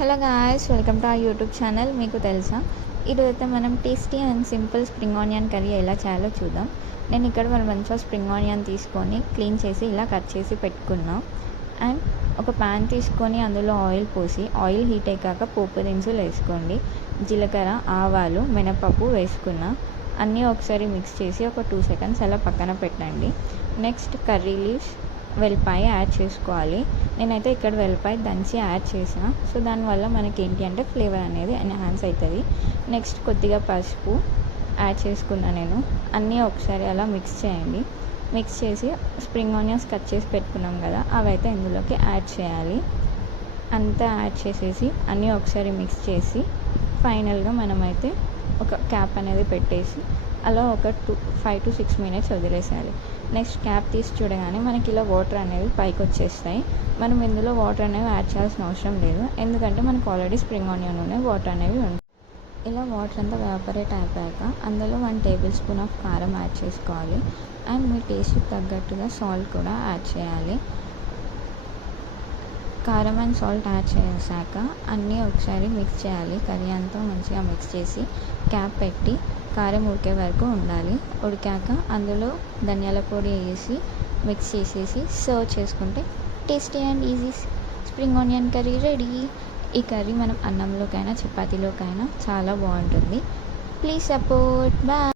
Hello guys, welcome to our YouTube channel. మీకు తెలుసా, ఈరోజైతే మనం tasty and simple spring onion curry ఎలా చేయాలో చూద్దాం. నేను ఇక్కడ మంచిగా స్ప్రింగ్ ఆనియన్ తీసుకొని క్లీన్ చేసి ఇలా కట్ చేసి పెట్టుకున్నా. అండ్ ఒక ప్యాన్ తీసుకొని అందులో ఆయిల్ పోసి ఆయిల్ హీట్ అయ్యాక పోపు దినుసులు వేసుకోండి. జీలకర్ర, ఆవాలు, మినపప్పు వేసుకున్నా. అన్నీ ఒకసారి మిక్స్ చేసి ఒక 2 సెకండ్స్ అలా పక్కన పెట్టండి. నెక్స్ట్ కర్రీ లీవ్స్, వెల్లిపాయ యాడ్ చేసుకోవాలి. నేనైతే ఇక్కడ వెల్లిపాయ దంచి యాడ్ చేసిన, సో దానివల్ల మనకి ఏంటి అంటే ఫ్లేవర్ అనేది ఎన్హాన్స్ అవుతుంది. నెక్స్ట్ కొద్దిగా పసుపు యాడ్ చేసుకున్నా నేను. అన్నీ ఒకసారి అలా మిక్స్ చేయండి. మిక్స్ చేసి స్ప్రింగ్ ఆనియన్స్ కట్ చేసి పెట్టుకున్నాం కదా, అవైతే ఇందులోకి యాడ్ చేయాలి. అంతా యాడ్ చేసేసి అన్నీ ఒకసారి మిక్స్ చేసి ఫైనల్గా మనమైతే ఒక క్యాప్ అనేది పెట్టేసి అలా ఒక 5 to 6 మినిట్స్ వదిలేసేయాలి. నెక్స్ట్ క్యాప్ తీసి చూడగానే మనకి ఇలా వాటర్ అనేవి పైకి వచ్చేస్తాయి. మనం ఇందులో వాటర్ అనేవి యాడ్ చేయాల్సిన అవసరం లేదు, ఎందుకంటే మనకు ఆల్రెడీ స్ప్రింగ్ ఆనియన్లోనే వాటర్ అనేవి ఉంటాయి. ఇలా వాటర్ అంతా వ్యాపరేట్ అయిపోయాక అందులో 1 టేబుల్ స్పూన్ ఆఫ్ కారం యాడ్ చేసుకోవాలి. అండ్ మీ టేస్ట్కి తగ్గట్టుగా సాల్ట్ కూడా యాడ్ చేయాలి. కారం అండ్ సాల్ట్ యాడ్ చేసాక అన్నీ ఒకసారి మిక్స్ చేయాలి. కర్రీ అంతా మంచిగా మిక్స్ చేసి క్యాప్ పెట్టి కారం ఉడికే వరకు ఉండాలి. ఉడికాక అందులో ధనియాల పొడి వేసి మిక్స్ చేసేసి సర్వ్ చేసుకుంటే tasty and easy spring onion curry ready. ఈ కర్రీ మనం అన్నంలోకైనా చపాతీలోకైనా చాలా బాగుంటుంది. Please support. బాయ్.